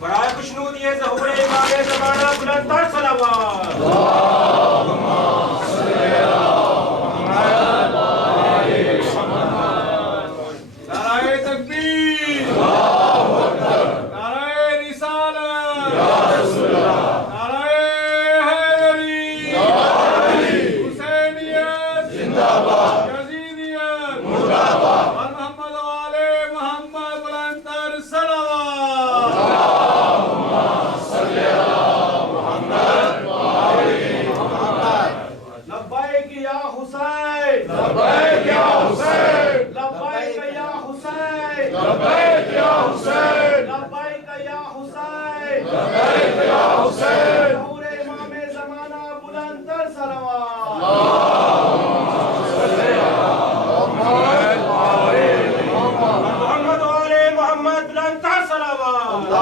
برائے خوشنودی ظہور امام زمانہ بلند تر صلوات نعرہ تکبیر نعرہ رسالت نعرہ حیدری حسینیت یزیدیت اور محمد و آل محمد بلند تر صلوات لبیک یا حسین لبیک یا حسین لبیک یا حسین لبیک یا حسین لبیک یا حسین لبیک یا حسین ظہور امام زمانہ بلند تر صلوات محمد و آل محمد بلند تر صلوات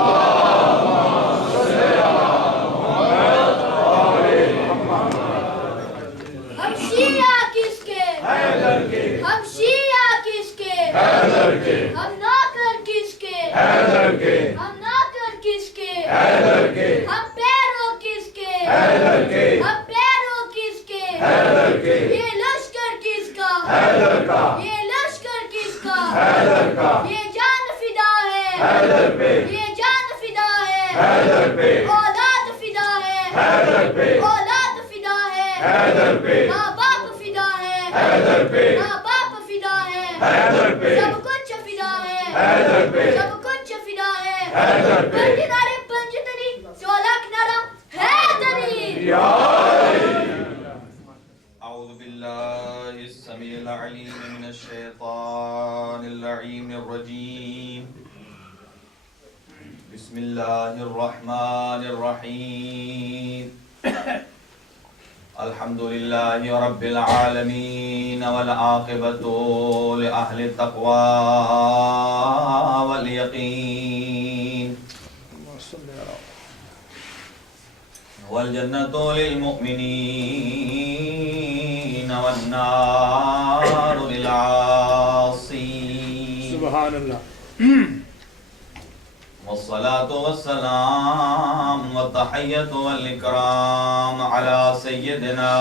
ہم شیعہ کس کے حیدر کے ہم شیعہ کس کے حیدر کے ہم نوکر کس کے حیدر کے ہم نوکر کس کے حیدر کے ہم پیرو کس کے حیدر کے ہم پیرو کس کے حیدر کے یہ لشکر کس کا حیدر کا یہ لشکر کس کا حیدر کا یہ جان فدا ہے حیدر پہ یہ جان فدا ہے حیدر پہ اولاد فدا ہے حیدر پہ اولاد فدا ہے حیدر پہ ماں باپ فدا ہے حیدر پہ ماں باپ فدا ہے حیدر پہ سب کچھ فدا ہے حیدر پہ سب کچھ فدا ہے حیدر پہ پنج نارے پنج تری 16 کنارا حیدری أعوذ بالله السميع العليم من الشيطان اللعين الرجيم بسم الله الرحمن الرحيم الحمد لله رب العالمين والعاقبة لأهل التقوى واليقين والجنة للمؤمنين والنار للعاصين سبحان اللہ والصلاة والسلام والتحية والإكرام على سيدنا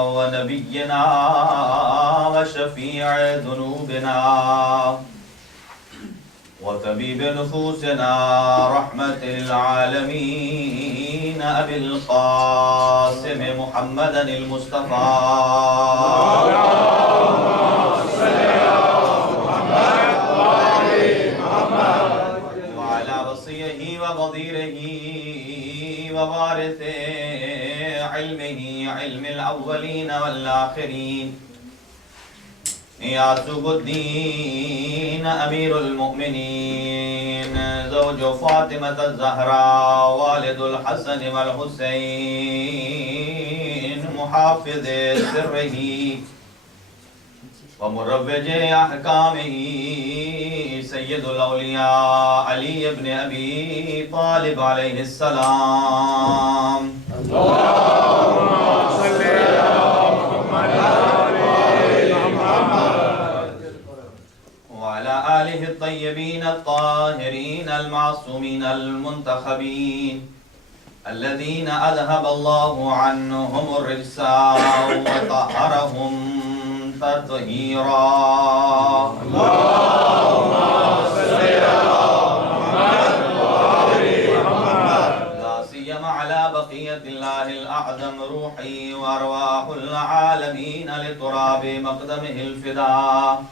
ونبينا وشفيع ذنوبنا وطبيب نفوسنا رحمة للعالمين أبي القاسم محمد المصطفى وعلى وصيه وغديره ووارث علمه علم الأولين والآخرين يعصب الدين أمير المؤمنين زوج فاطمة الزهراء والد الحسن والحسين محافظ سره ومروج أحكامه سيد الأولياء علي بن أبي طالب عليه السلام وعلى آله الطيبين الطاهرين المعصومين المنتخبين الذين أذهب الله عنهم الرجس وطهرهم تطهيرا اللهم صل على محمد لا سيما على بقية الله الأعظم روحي وأرواح العالمين لتراب مقدمه الفداء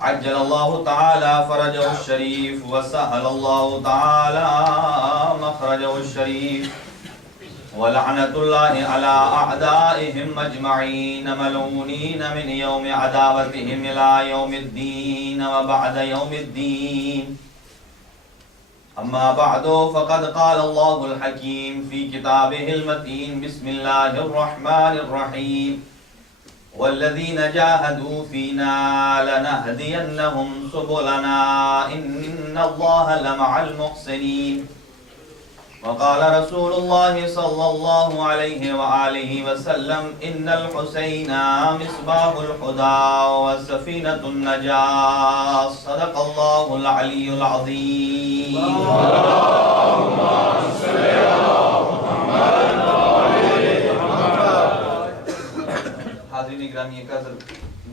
عجل الله تعالى فرجه الشريف وسهل الله تعالى مخرجه الشريف ولعنة الله على أعدائهم أجمعين ملعونين من يوم عداوتهم إلى يوم الدين وبعد يوم الدين أما بعد فقد قال الله الحكيم في كتابه المتين بسم الله الرحمن الرحيم والذين جاهدوا فينا لنهدينهم سبلنا إن الله لمع المحسنين وقال رسول الله صلى الله عليه وآله وسلم إن الحسين مصباح الهدى وسفينة النجاة صدق الله العلي العظيم. اللهم صل على محمد وعلى محمد. حاضرین گرامی قدر،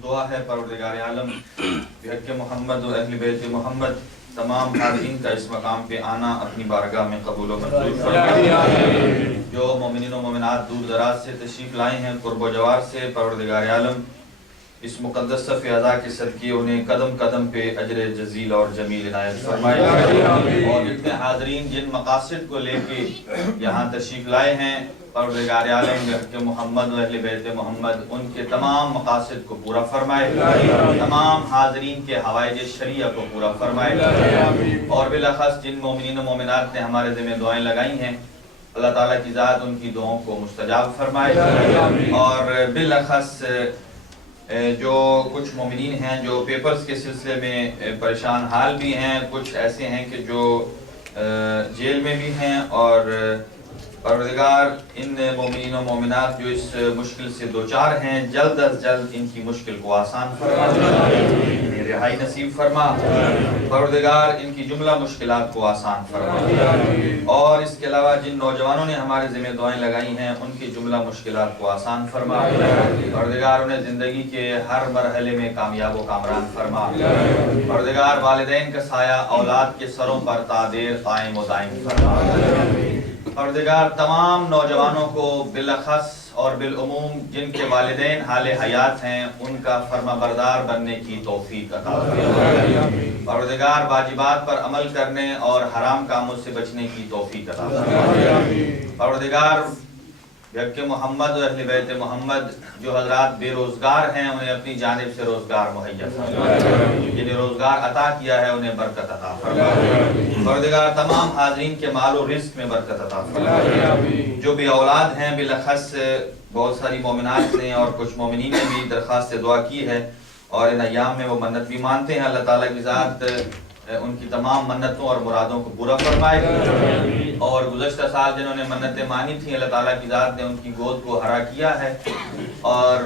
دعا ہے پروردگار عالم بحق محمد و اہل بیت محمد تمام حاضرین کا اس مقام پہ آنا اپنی بارگاہ میں قبول و منظور فرمائے. جو مومنین و مومنات دور دراز سے تشریف لائے ہیں قرب و جوار سے، پروردگار عالم اس مقدس صف اعضاء کے صدقے انہیں قدم قدم پہ اجر جزیل اور جمیل عنایت فرمائے. اور جتنے حاضرین جن مقاصد کو لے کے یہاں تشریف لائے ہیں، پروردگار عالم بحق محمد و اہل بیت محمد ان کے تمام مقاصد کو پورا فرمائے. تمام حاضرین کے حوائج شریعہ کو پورا فرمائے. اور بالاخص جن مومنین و مومنات نے ہمارے ذمہ دعائیں لگائی ہیں، اللہ تعالیٰ کی ذات ان کی دعاؤں کو مستجاب فرمائے. اور بالاخص جو کچھ مومنین ہیں جو پیپرز کے سلسلے میں پریشان حال بھی ہیں، کچھ ایسے ہیں کہ جو جیل میں بھی ہیں، اور پروردگار ان مومنین و مومنات جو اس مشکل سے دوچار ہیں، جلد از جلد ان کی مشکل کو آسان فرما، انہیں رہائی نصیب فرما. پروردگار ان کی جملہ مشکلات کو آسان فرما. اور اس کے علاوہ جن نوجوانوں نے ہمارے ذمہ دعائیں لگائی ہیں ان کی جملہ مشکلات کو آسان فرما. پروردگار انہیں زندگی کے ہر مرحلے میں کامیاب و کامران فرما. پروردگار والدین کا سایہ اولاد کے سروں پر تا دیر قائم و دائم فرما. پروردگار تمام نوجوانوں کو بالاخص اور بالعموم جن کے والدین حال حیات ہیں ان کا فرما بردار بننے کی توفیق عطا فرما. پروردگار واجبات پر عمل کرنے اور حرام کاموں سے بچنے کی توفیق عطا فرما. پروردگار بحق محمد و اہل بیت محمد جو حضرات بے روزگار ہیں انہیں اپنی جانب سے روزگار مہیا فرما. جنہیں روزگار عطا کیا ہے انہیں برکت عطا فرما. پروردگار تمام حاضرین کے مال و رزق میں برکت عطا فرما. جو بے اولاد ہیں بالاخص بہت ساری مومنات نے اور کچھ مومنین نے بھی درخواست دعا کی ہے، اور ان ایام میں وہ منت بھی مانتے ہیں. اللہ تعالیٰ کی ذات ان کی تمام منتوں اور مرادوں کو پورا فرمائے. اور گزشتہ سال جنہوں نے منتیں مانی تھیں اللہ تعالیٰ کی ذات نے ان کی گود کو ہرا کیا ہے. اور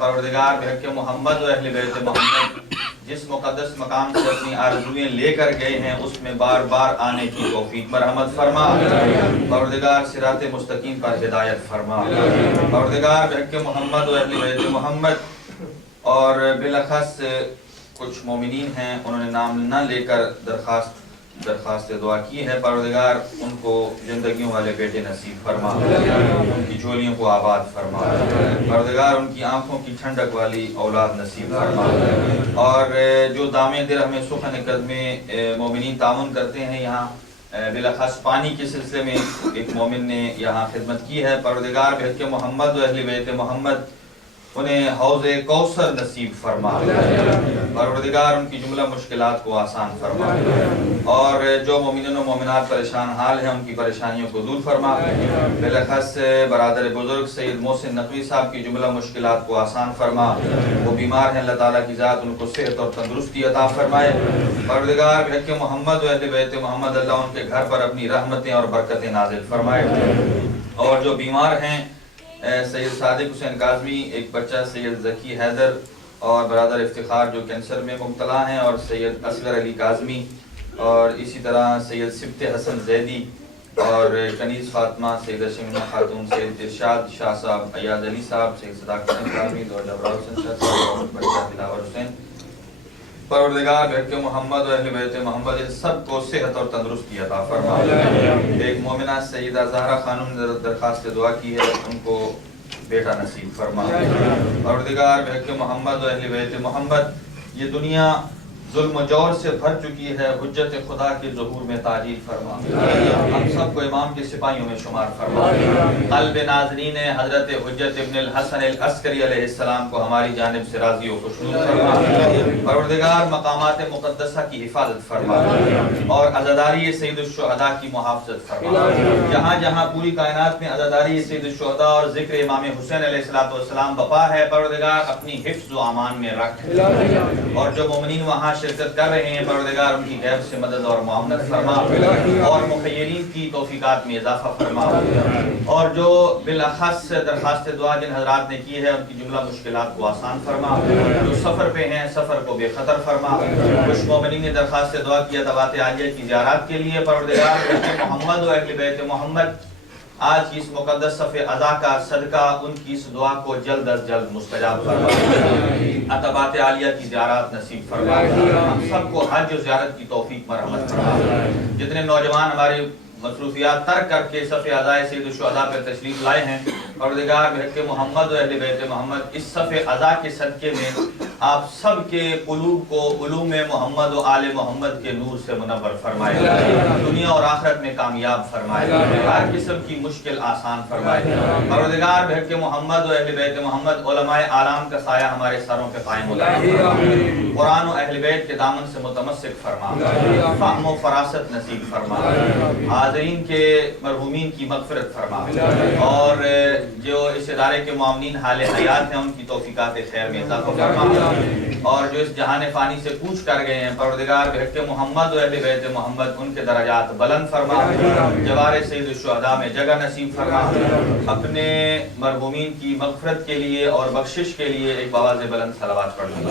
پروردگار بحق محمد و اہل بیت محمد جس مقدس مقام سے اپنی آرزویں لے کر گئے ہیں اس میں بار بار آنے کی توفیق مرحمت فرما. پروردگار صراط مستقیم پر ہدایت فرما. پروردگار بحق محمد و اہل بیت محمد. اور بالاخص کچھ مومنین ہیں انہوں نے نام نہ لے کر درخواست دعا کی ہے. پروردگار ان کو زندگیوں والے بیٹے نصیب فرما، ان کی جھولیوں کو آباد فرما. پروردگار ان کی آنکھوں کی ٹھنڈک والی اولاد نصیب فرما. اور جو دامِ درہم سخن قدمے مومنین تعاون کرتے ہیں یہاں بالاخص پانی کے سلسلے میں ایک مومن نے یہاں خدمت کی ہے. پروردگار بحق محمد و اہل بیت محمد انہیں حوض کوثر نصیب فرما. پروردگار ان کی جملہ مشکلات کو آسان فرما. اور جو مومنین و مومنات پریشان حال ہیں ان کی پریشانیوں کو دور فرما. بالاخص برادر بزرگ سید محسن نقوی صاحب کی جملہ مشکلات کو آسان فرما. وہ بیمار ہیں، اللہ تعالیٰ کی ذات ان کو صحت اور تندرستی عطا فرمائے. پروردگار بحق محمد و اہل بیت محمد اللہ ان کے گھر پر اپنی رحمتیں اور برکتیں نازل فرمائے. اور جو بیمار ہیں سید صادق حسین کاظمی، ایک بچہ سید ذکی حیدر، اور برادر افتخار جو کینسر میں مبتلا ہیں، اور سید اصغر علی کاظمی، اور اسی طرح سید سبت حسن زیدی، اور کنیز فاطمہ، سید شمینہ خاتون، سید ارشاد شاہ صاحب، ایاد علی صاحب، سید صداقت حسین کاظمی، اور جبرا حسین شاہ صاحب، اور بچہ دلاور حسین. پروردگار بحق محمد و اہل بیت محمد ان سب کو صحت اور تندرستی عطا فرما. ایک مومنہ سیدہ زہرا خانم نے درخواست دعا کی ہے، ان کو بیٹا نصیب فرما. پروردگار بحق محمد و اہل بیت محمد یہ دنیا ظلم و جور سے بھر چکی ہے، حجت خدا کے ظہور میں تاجیل فرما. ہم سب کو امام کے سپاہیوں میں شمار فرما. قلب ناظرین حضرت حجت ابن الحسن العسکری علیہ السلام کو ہماری جانب سے راضی و خوشنود فرما. پروردگار مقامات مقدسہ کی حفاظت فرما اور عزاداری سید الشہداء کی محافظت فرما. جہاں جہاں پوری کائنات میں عزاداری سید الشہداء اور ذکر امام حسین علیہ السلام بپا ہے، پروردگار اپنی حفظ و امان میں رکھ. اور جو مومنین وہاں شرکت کر رہے ہیں پروردگار ان کی غیب سے مدد اور معاونت فرما اور مخیرین کی توفیقات میں اضافہ فرما اور جو بالاخص درخواست دعا جن حضرات نے کی ہے ان کی جملہ مشکلات کو آسان فرما، جو سفر پہ ہیں سفر کو بے خطر فرما۔ کچھ مومنین نے درخواست دعا کیا طباعت عالیہ کی زیارات کے لیے، پروردگار محمد و اہل بیت محمد آج کی اس مقدس صفِ عزا کا صدقہ ان کی اس دعا کو جلد از جلد مستجاب فرما، طباعت عالیہ کی زیارات نصیب فرما، ہم سب کو حج و زیارت کی توفیق مرحمت فرما۔ جتنے نوجوان ہمارے مصروفیات ترک کر کے صفِ عزائے سید الشہداء پر تشریف لائے ہیں، پروردگار بحق محمد و اہل بیت محمد اس صفِ عزا کے صدقے میں آپ سب کے قلوب کو علوم محمد و آل محمد کے نور سے منور فرمائے، دنیا اور آخرت میں کامیاب فرمائے، ہر قسم کی مشکل آسان فرمائے۔ پروردگار بحق محمد و اہل بیت محمد علماء اعلام کا سایہ ہمارے سروں پہ قائم ہوتا ہے، قرآن و اہل بیت کے دامن سے متمسک فرما، فہم و فراست نصیب فرما، حاضرین کے مرحومین کی مغفرت فرما اور جو اس ادارے کے معاونین حال حیات ہیں ان کی توفیقات خیر میں اضافہ فرما اور جو اس جہان فانی سے کوچ کر گئے ہیں پروردگار بحق محمد و اہل بیت محمد ان کے درجات بلند فرما، جوار سید الشہداء میں جگہ نصیب فرما۔ اپنے مرحومین کی مغفرت کے لیے اور بخشش کے لیے ایک بآواز بلند صلوات پڑھ لیں۔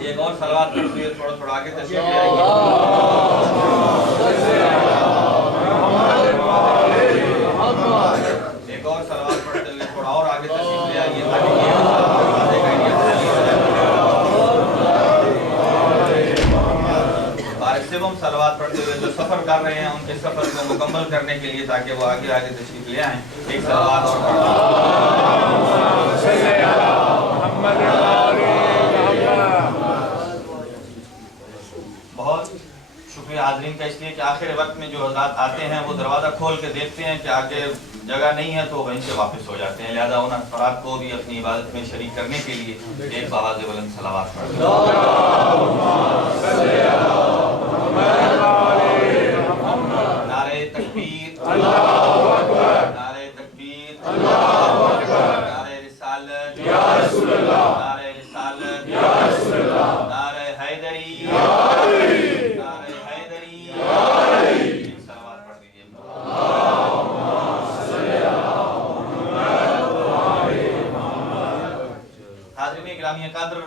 ایک اور صلوات پڑھتے ہوئے تھوڑا آگے تشریف لے آئیے۔ ایک اور صلوات پڑھتے ہوئے تھوڑا اور آگے تشریف لے آئیے تاکہ بارسوم صلوات پڑھتے ہوئے جو سفر کر رہے ہیں ان کے سفر کو مکمل کرنے کے لیے تاکہ وہ آگے آگے تشریف لے آئیں، ایک صلوات اور بہت شکریہ حاضرین کا، اس لیے کہ آخر وقت میں جو حضرات آتے ہیں وہ دروازہ کھول کے دیکھتے ہیں کہ آگے جگہ نہیں ہے تو وہیں سے واپس ہو جاتے ہیں، لہذا ان افراد کو بھی اپنی عبادت میں شریک کرنے کے لیے ایک بآواز بلند صلوات پڑھیں۔ نعرہ تکبیر، نعرہ تکبیر، نعرہ رسالت، نعرہ رسالت، نعرہ حیدری، نعرہ حیدری، صلوات پڑھ دیجیے۔ حاضرین گرامی قدر،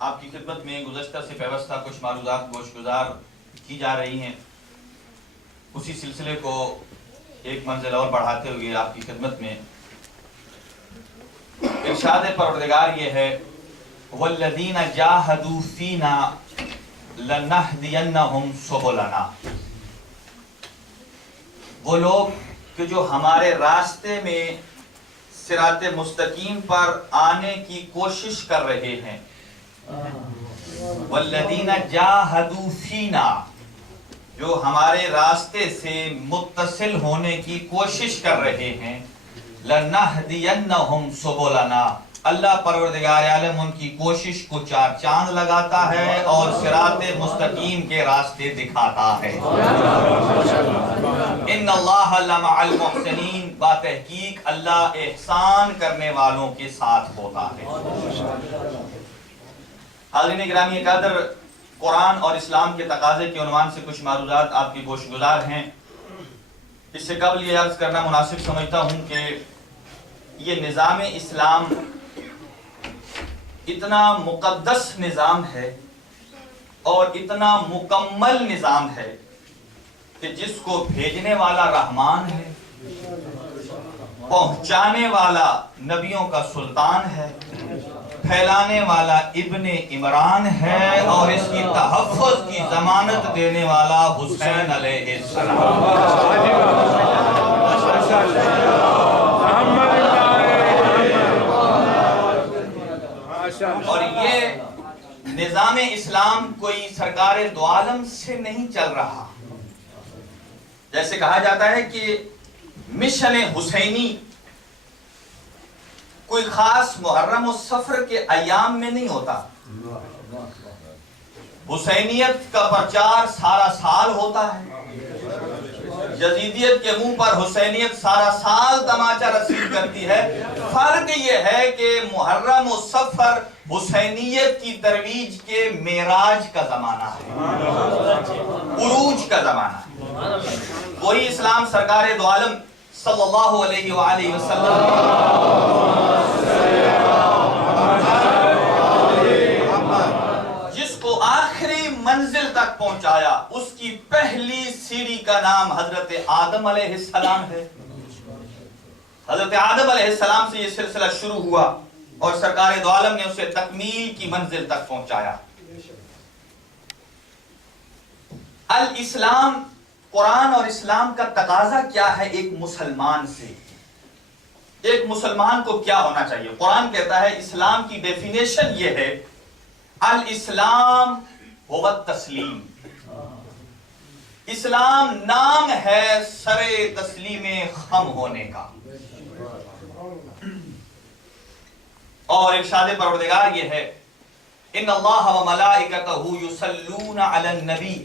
آپ کی خدمت میں گزشتہ سے پیوستہ کچھ معروضات گوش گزار کی جا رہی ہیں، اسی سلسلے کو ایک منزل اور بڑھاتے ہوئے آپ کی خدمت میں ارشاد پروردگار یہ ہے والذین جاہدوا فینا لنہدینہم سبلنا، وہ لوگ کہ جو ہمارے راستے میں صراط مستقیم پر آنے کی کوشش کر رہے ہیں، والذین جاہدوا فینا، جو ہمارے راستے سے متصل ہونے کی کوشش کر رہے ہیں، لنہدینہم سبلنا، اللہ پروردگار عالم ان کی کوشش کو چار چاند لگاتا ہے اور صراط مستقیم کے راستے دکھاتا ہے۔ ان اللہ لمع المحسنین، باتحقیق اللہ احسان کرنے والوں کے ساتھ ہوتا ہے۔ حاضرین گرامی قدر، قرآن اور اسلام کے تقاضے کے عنوان سے کچھ معروضات آپ کی گوش گزار ہیں۔ اس سے قبل یہ عرض کرنا مناسب سمجھتا ہوں کہ یہ نظام اسلام اتنا مقدس نظام ہے اور اتنا مکمل نظام ہے کہ جس کو بھیجنے والا رحمان ہے، پہنچانے والا نبیوں کا سلطان ہے، پھیلانے والا ابن عمران ہے اور اس کی تحفظ کی ضمانت دینے والا حسین علیہ السلام۔ اور یہ نظام اسلام کوئی سرکار دو عالم سے نہیں چل رہا۔ جیسے کہا جاتا ہے کہ مشن حسینی کوئی خاص محرم و سفر کے ایام میں نہیں ہوتا، حسینیت کا پرچار سارا سال ہوتا ہے، یزیدیت کے منہ پر حسینیت سارا سال تماچا رسید کرتی ہے. فرق یہ ہے کہ محرم و صفر حسینیت کی ترویج کے معراج کا زمانہ ہے، عروج کا زمانہ ہے. وہی اسلام سرکار دو عالم صلی اللہ علیہ وآلہ وسلم جس کو آخری منزل تک پہنچایا، اس کی پہلی سیڑھی کا نام حضرت آدم علیہ السلام ہے. حضرت آدم علیہ السلام سے یہ سلسلہ شروع ہوا اور سرکار دو عالم نے اسے تکمیل کی منزل تک پہنچایا. الاسلام، قرآن اور اسلام کا تقاضا کیا ہے ایک مسلمان سے؟ ایک مسلمان کو کیا ہونا چاہیے؟ قرآن کہتا ہے اسلام کی ڈیفینیشن یہ ہے، الاسلام هو التسلیم. اسلام نام ہے سر تسلیم خم ہونے کا. اور ارشاد پروردگار یہ ہے، ان اللہ و ملائکتہ یصلون علی النبی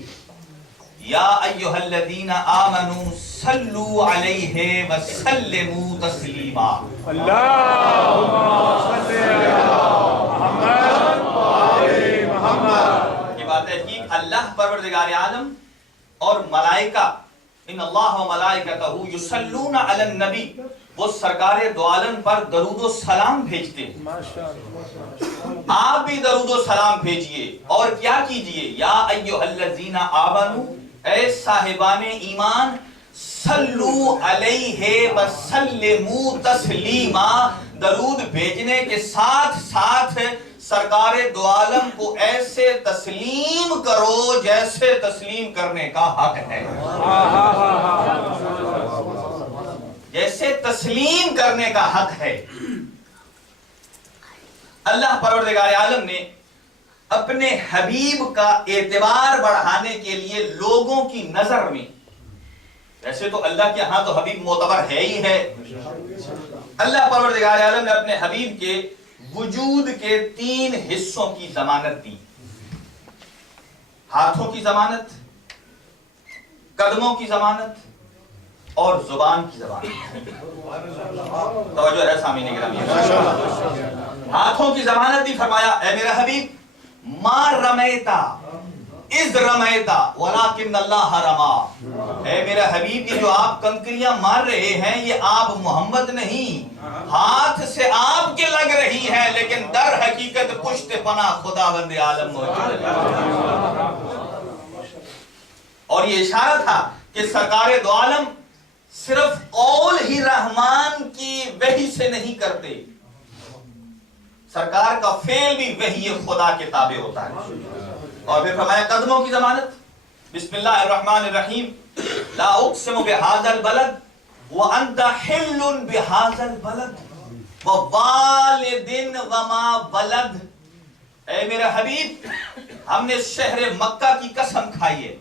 یا ایھا الذین آمنوا صلوا علیہ وسلموا تسلیما. اللہم صلی علی محمد وآل محمد. یہ بات ہے کہ اللہ پروردگار عالم اور ملائکہ، ان اللہ و ملائکتہ یصلون علی النبی، وہ سرکار دو عالم پر درود و سلام بھیجتے ہیں. آپ بھی درود و سلام بھیجئے اور کیا کیجئے؟ یا ایھا الذین آمنوا، اے صاحبان ایمان، صلو علیہ وسلموا تسلیما، درود بھیجنے کے ساتھ ساتھ سرکار دو عالم کو ایسے تسلیم کرو جیسے تسلیم کرنے کا حق ہے. جیسے تسلیم کرنے کا حق ہے. اللہ پروردگار عالم نے اپنے حبیب کا اعتبار بڑھانے کے لیے لوگوں کی نظر میں، ویسے تو اللہ کے ہاں تو حبیب معتبر ہے ہی ہے، اللہ پروردگار عالم نے اپنے حبیب کے وجود کے 3 حصوں کی ضمانت دی. ہاتھوں کی ضمانت، قدموں کی ضمانت اور زبان کی ضمانت. توجہ ہے سامعین گرامی. ہاتھوں کی ضمانت دی، فرمایا اے میرا حبیب ما رمیتا اذ رمیتا ولکن اللہ رما. اے میرا حبیب یہ جو آپ کنکریاں مار رہے ہیں یہ آپ محمد نہیں، ہاتھ سے آپ کے لگ رہی ہے لیکن در حقیقت پشت پناہ خداوند عالم موجود ہے. اور یہ اشارہ تھا کہ سرکار دو عالم صرف قول ہی رحمان کی وحی سے نہیں کرتے، سرکار کا فعل بھی وحی خدا کے تابع ہوتا ہے. اور پھر فرمایا قدموں کی ضمانت، بسم اللہ الرحمن الرحیم، لا اقسم بہذا البلد وانت حل بہذا البلد ووالد وما ولد. اے میرا حبیب ہم نے شہر مکہ کی قسم کھائی ہے،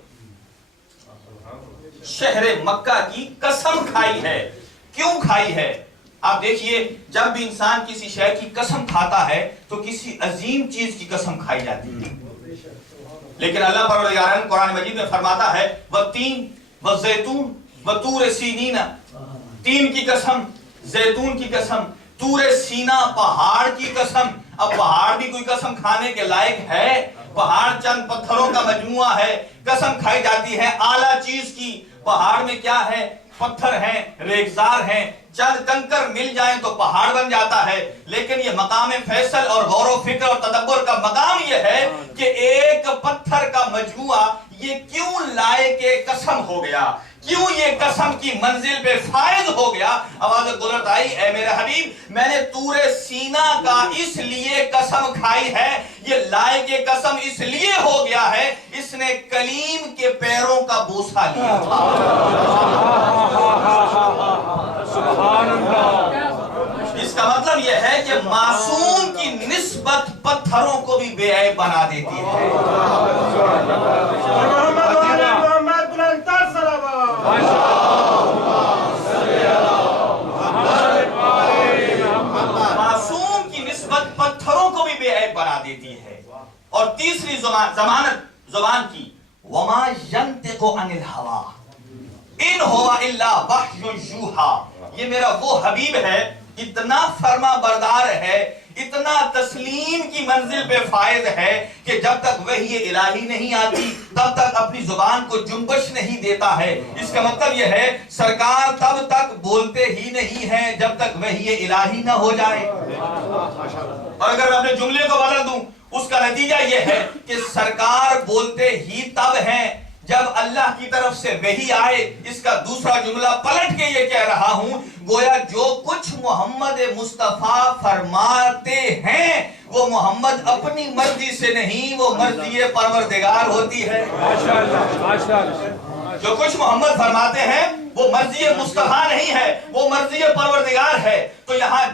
شہر مکہ کی قسم کھائی ہے. کیوں کھائی ہے؟ آپ دیکھیے جب بھی انسان کسی شے کی قسم کھاتا ہے تو کسی عظیم چیز کی قسم کھائی جاتی ہے. لیکن اللہ پروردگار قرآن مجید میں فرماتا ہے والتین والزیتون وطور سینین، تین کی قسم، زیتون کی قسم، طور سینا پہاڑ کی قسم. اب پہاڑ بھی کوئی قسم کھانے کے لائق ہے؟ پہاڑ چند پتھروں کا مجموعہ ہے، قسم کھائی جاتی ہے اعلیٰ چیز کی. پہاڑ میں کیا ہے؟ پتھر ہیں، ریگزار ہیں، چند کنکر مل جائیں تو پہاڑ بن جاتا ہے. لیکن یہ مقام فیصل اور غور و فکر اور تدبر کا مقام یہ ہے کہ ایک پتھر کا مجموعہ یہ کیوں لائق قسم ہو گیا، کیوں یہ قسم کی منزل پہ فائز ہو گیا؟ آواز بلند آئی اے میرے حبیب میں نے طور سینا کا اس لیے قسم کھائی ہے، یہ لائق قسم اس لیے ہو گیا ہے اس نے کلیم کے پیروں کا بوسہ لیا تھا. سبحان اللہ. اس کا مطلب یہ ہے کہ معصوم کی نسبت پتھروں کو بھی بے عیب بنا دیتی ہے. معصوم کی نسبت پتھروں کو بھی بے عیب بنا دیتی ہے. اور تیسری ضمانت زبان کی، وما ینطق عن الہوی، ان ہوا الا وحی یوحا، یہ میرا وہ حبیب ہے، اتنا فرما بردار ہے، اتنا تسلیم کی منزل پہ فائز ہے کہ جب تک وحی الہی نہیں آتی تب تک اپنی زبان کو جنبش نہیں دیتا ہے۔ اس کا مطلب یہ ہے سرکار تب تک بولتے ہی نہیں ہیں جب تک وحی الہی نہ ہو جائے۔ اور اگر میں اپنے جملے کو بدل دوں، اس کا نتیجہ یہ ہے کہ سرکار بولتے ہی تب ہیں جب اللہ کی طرف سے وحی آئے۔ اس کا دوسرا جملہ پلٹ کے یہ کہہ رہا ہوں، گویا جو کچھ محمد مصطفیٰ فرماتے ہیں وہ محمد اپنی مرضی سے نہیں، وہ مرضی پروردگار ہوتی ہے۔ جو کچھ محمد فرماتے ہیں وہ مرضی مصطفیٰ نہیں ہے، وہ مرضی پروردگار ہے۔ تو یہاں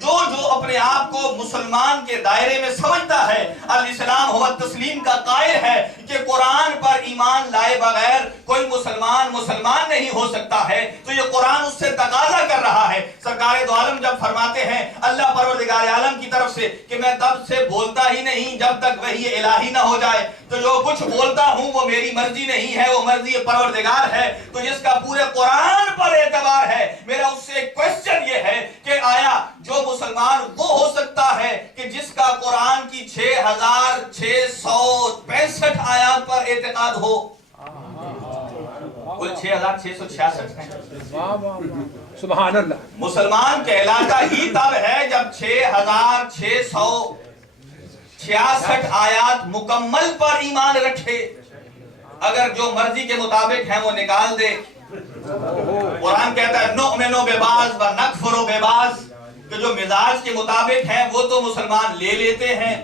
جو اپنے آپ کو مسلمان کے دائرے میں سمجھتا ہے، الاسلام ہوا تسلیم کا قائل ہے کہ قرآن پر ایمان لائے بغیر کوئی مسلمان نہیں ہو سکتا ہے، تو یہ قرآن اس سے تقاضا کر رہا ہے۔ سرکار دو عالم جب فرماتے ہیں اللہ پروردگار عالم کی طرف سے کہ میں تب سے بولتا ہی نہیں جب تک وحی الہی نہ ہو جائے، تو جو کچھ بولتا ہوں وہ میری مرضی نہیں ہے، وہ مرضی پروردگار ہے۔ تو جس کا پورے قرآن پر اعتبار ہے، میرا اس سے ایک کوسچن یہ ہے کہ آیا جو مسلمان وہ ہو سکتا ہے کہ جس کا قرآن کی 6665 آیات پر اعتقاد ہو؟ کل 6666 ہیں۔ سبحان اللہ۔ مسلمان کہلاتا ہی تب ہے جب 6666 آیات مکمل پر ایمان رکھے۔ اگر جو مرضی کے مطابق ہیں وہ نکال دے۔ قرآن کہتا ہے نؤمن ببعض و نکفر ببعض، کہ جو مزاج کے مطابق ہیں وہ تو مسلمان لے لیتے ہیں،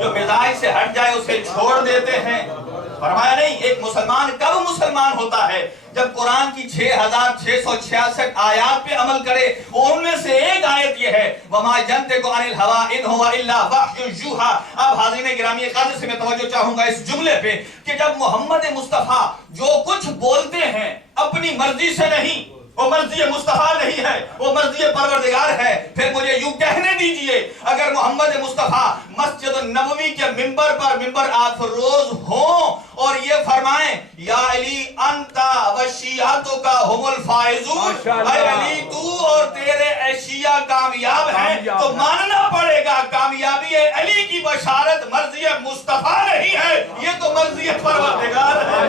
جو مزاج سے ہٹ جائے اسے چھوڑ دیتے ہیں۔ فرمایا نہیں، ایک مسلمان کب مسلمان ہوتا ہے؟ جب قرآن کی 6666 آیات پہ عمل کرے، اور ان میں سے ایک آیت یہ ہے وَمَا يَنْطِقُ عَنِ الْهَوَىٰ إِنْ هُوَ إِلَّا وَحْيٌ يُوحَىٰ۔ اب حاضرین گرامی قدر سے میں توجہ چاہوں گا اس جملے پہ کہ جب محمد مصطفیٰ جو کچھ بولتے ہیں اپنی مرضی سے نہیں، وہ مرضی مصطفیٰ نہیں ہے، وہ مرضی پروردگار ہے، پھر مجھے یوں کہنے دیجئے اگر محمد مصطفیٰ مسجد النبوی کے ممبر افروز ہوں اور یہ فرمائیں یا علی انتا وشیعتک هم الفائزون، اے علی تو اور تیرے شیعہ کامیاب ہیں، تو ماننا پڑے گا کامیابی علی کی بشارت مرضی مصطفیٰ نہیں ہے، یہ تو مرضی پروردگار ہے۔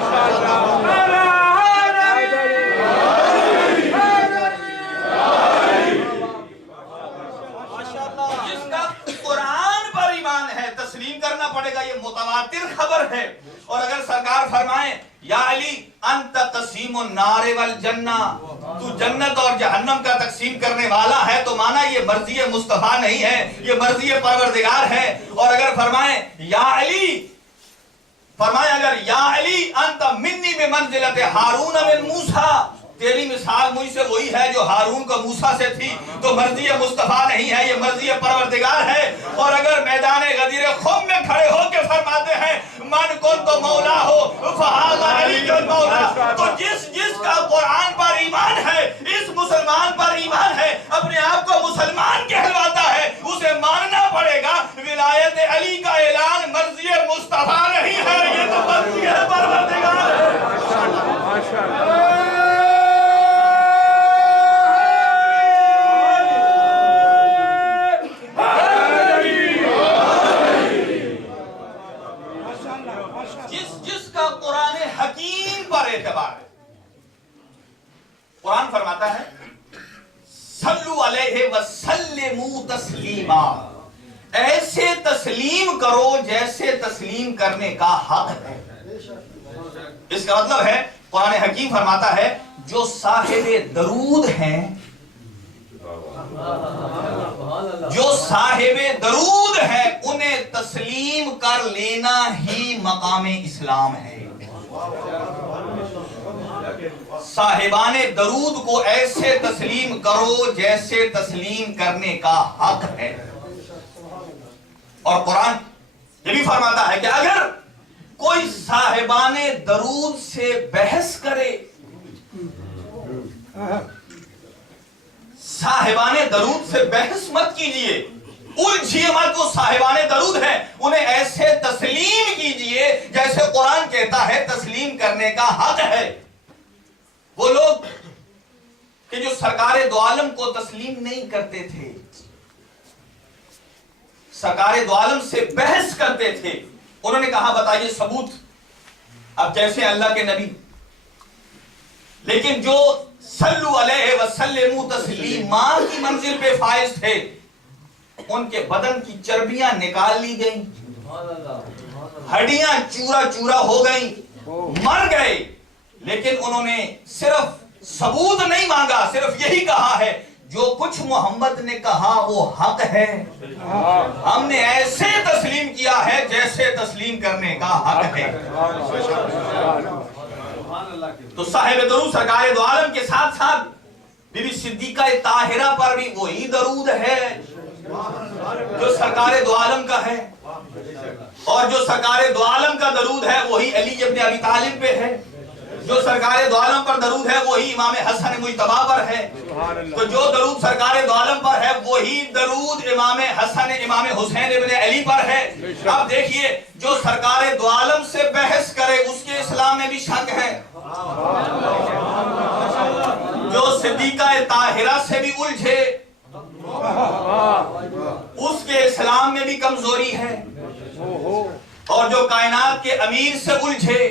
تسلیم کرنا پڑے گا، یہ متواتر خبر ہے۔ اور اگر سرکار فرمائیں یا علی انت تقسیم النار والجنہ، تو جنت اور جہنم کا تقسیم کرنے والا ہے، تو مانا یہ مرضی مصطفیٰ نہیں ہے، یہ مرضی پروردگار ہے۔ اور اگر فرمائیں اگر یا علی انت منی بمنزلت ہارون من موسیٰ، تیری مثال مجھ سے وہی ہے جو ہارون کو موسیٰ سے تھی، تو مرضی مصطفیٰ نہیں ہے، یہ مرضی پروردگار ہے۔ اور اگر میدان غدیر خم میں کھڑے ہو کے فرماتے ہیں من کنت مولا ہو فہذا علی المولا، تو جس کا قرآن پر ایمان ہے، اس مسلمان پر ایمان ہے، اپنے آپ کو مسلمان کہلواتا ہے، اسے ماننا پڑے گا ولایت علی کا اعلان مرضی مصطفیٰ نہیں ہے، یہ تو مرضی پروردگار ہے۔ اعتبار ہے، قرآن فرماتا ہے صلو علیہ وسلموا تسلیما، ایسے تسلیم کرو جیسے تسلیم کرنے کا حق ہے۔ اس کا مطلب ہے قرآن حکیم فرماتا ہے جو صاحب درود ہیں، انہیں تسلیم کر لینا ہی مقام اسلام ہے۔ صاحبان درود کو ایسے تسلیم کرو جیسے تسلیم کرنے کا حق ہے۔ اور قرآن یہ بھی فرماتا ہے کہ اگر کوئی صاحبان درود سے بحث کرے، صاحبان درود سے بحث مت کیجئے، الجھیے مت، وہ صاحبان درود ہیں، انہیں ایسے تسلیم کیجئے جیسے قرآن کہتا ہے تسلیم کرنے کا حق ہے۔ وہ لوگ کہ جو سرکار دو عالم کو تسلیم نہیں کرتے تھے، سرکار دو عالم سے بحث کرتے تھے، انہوں نے کہا بتائیے ثبوت. اب جیسے اللہ کے نبی، لیکن جو صلو علیہ وسلم تسلیما کی منزل پہ فائز تھے، ان کے بدن کی چربیاں نکال لی گئیں، ہڈیاں چورا چورا ہو گئیں، مر گئے، لیکن انہوں نے صرف ثبوت نہیں مانگا، صرف یہی کہا ہے جو کچھ محمد نے کہا وہ حق ہے، ہم نے ایسے تسلیم کیا ہے جیسے تسلیم کرنے کا حق ہے. تو صاحب درود سرکار دو عالم کے ساتھ ساتھ بی بی صدیقہ طاہرہ پر بھی وہی درود ہے جو سرکار دو عالم کا ہے، اور جو سرکار دو عالم کا درود ہے وہی علی ابن ابی طالب پہ ہے، جو سرکار دو عالم پر درود ہے وہی امام حسن مجتبی پر ہے، تو جو درود سرکار دو عالم پر ہے وہی درود امام حسن امام حسین ابن علی پر ہے. اب دیکھیے جو سرکار دو عالم سے بحث کرے اس کے اسلام میں بھی شک ہے، جو صدیقہ طاہرہ سے بھی الجھے اس کے اسلام میں بھی کمزوری ہے، اور جو کائنات کے امیر سے الجھے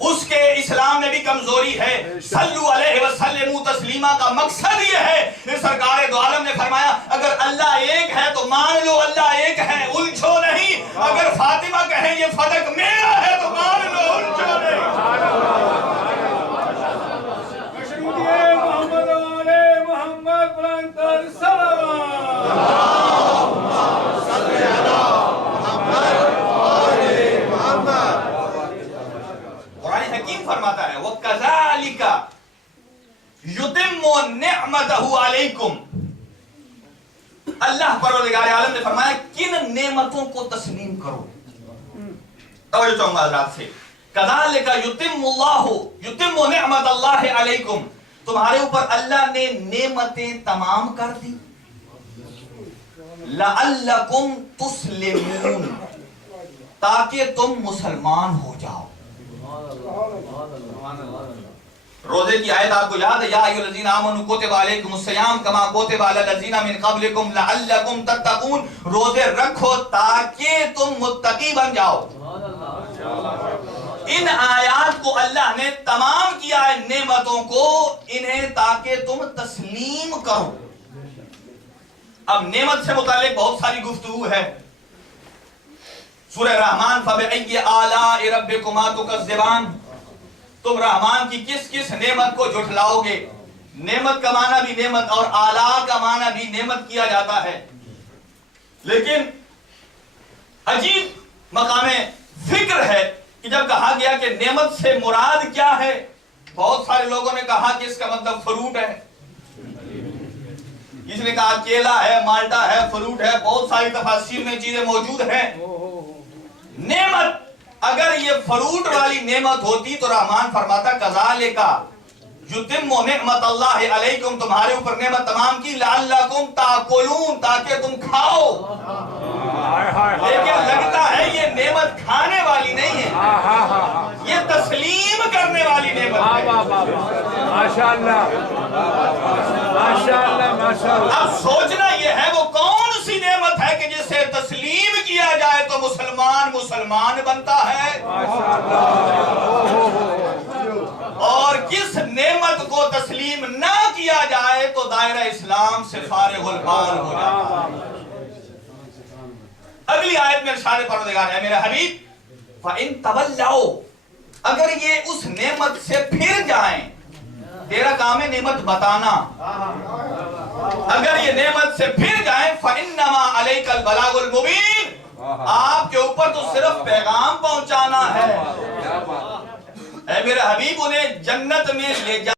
اس کے اسلام میں بھی کمزوری ہے. صلو علیہ وسلم تسلیما کا مقصد یہ ہے کہ سرکار دو عالم نے فرمایا اگر اللہ ایک ہے تو مان لو اللہ ایک ہے، الجھو نہیں. اگر فاطمہ کہیں یہ فدق میرا ہے تو مان لو، الجھو نہیں. فرماتا ہے وَكَذَلِكَ يُتِمُّ نِعْمَتَهُ عَلَيْكُمْ. اللہ پروردگار عالم نے فرمایا کن نعمتوں کو تسلیم کرو. توجہ چاہوں گا حضرات سے. كَذَلِكَ يُتِمُّ نِعْمَتَ اللَّهِ عَلَيْكُمْ. تمہارے اوپر اللہ نے نعمتیں تمام کر دی. لَعَلَّكُمْ تُسْلِمُونَ. تاکہ تم مسلمان ہو جاؤ. روزے کی آیت آپ کو یاد ہے، یا ایھا الذین آمنوا کتب علیکم الصیام کما کتب علی الذین من قبلکم لعلکم تتقون. روزے رکھو تاکہ تم متقی بن جاؤ. ان آیات کو اللہ نے تمام کیا ہے نعمتوں کو، انہیں تاکہ تم تسلیم کرو. اب نعمت سے متعلق بہت ساری گفتگو ہے. سورہ رحمان فَبِأَيِّ آلَاءِ رَبِّكُمَا تُكَذِّبَانِ. تم رحمان کی کس کس نعمت کو جھٹلاؤ گے. نعمت کا معنی بھی نعمت اور آلہ کا معنی بھی نعمت کیا جاتا ہے، لیکن عجیب مقام فکر ہے کہ جب کہا گیا کہ نعمت سے مراد کیا ہے، بہت سارے لوگوں نے کہا کہ اس کا مطلب فروٹ ہے، کسی نے کہا کیلا ہے، مالٹا ہے، فروٹ ہے، بہت ساری تفاسیر میں چیزیں موجود ہیں. نعمت اگر یہ فروٹ والی نعمت ہوتی تو رحمان فرماتا کذالک یتم نعمت اللہ علیکم، تمہارے اوپر نعمت تمام کی، لعلکم تاکلون، تاکہ تم کھاؤ. لیکن لگتا ہے یہ نعمت کھانے والی نہیں ہے، یہ تسلیم کرنے والی نعمت ہے. ماشاءاللہ ماشاءاللہ ماشاءاللہ. اب سوچنا یہ ہے وہ کون سی نعمت ہے کہ جسے تسلیم کیا جائے تو مسلمان بنتا ہے، اور کس نعمت کو تسلیم نہ کیا جائے تو دائرہ اسلام سے فارغ البال ہو جاتا ہے. اگلی آیت میں ارشاد پروردگار ہے میرے حبیب فَإِن تَوَلَّوْا، اگر یہ اس نعمت سے پھر جائیں، تیرا کام ہے نعمت بتانا، اگر یہ نعمت سے پھر جائیں فَإِنَّمَا عَلَيْكَ الْبَلَاغُ الْمُبِينُ، آپ کے اوپر تو صرف پیغام پہنچانا ہے. اے میرے حبیب انہیں جنت میں لے جا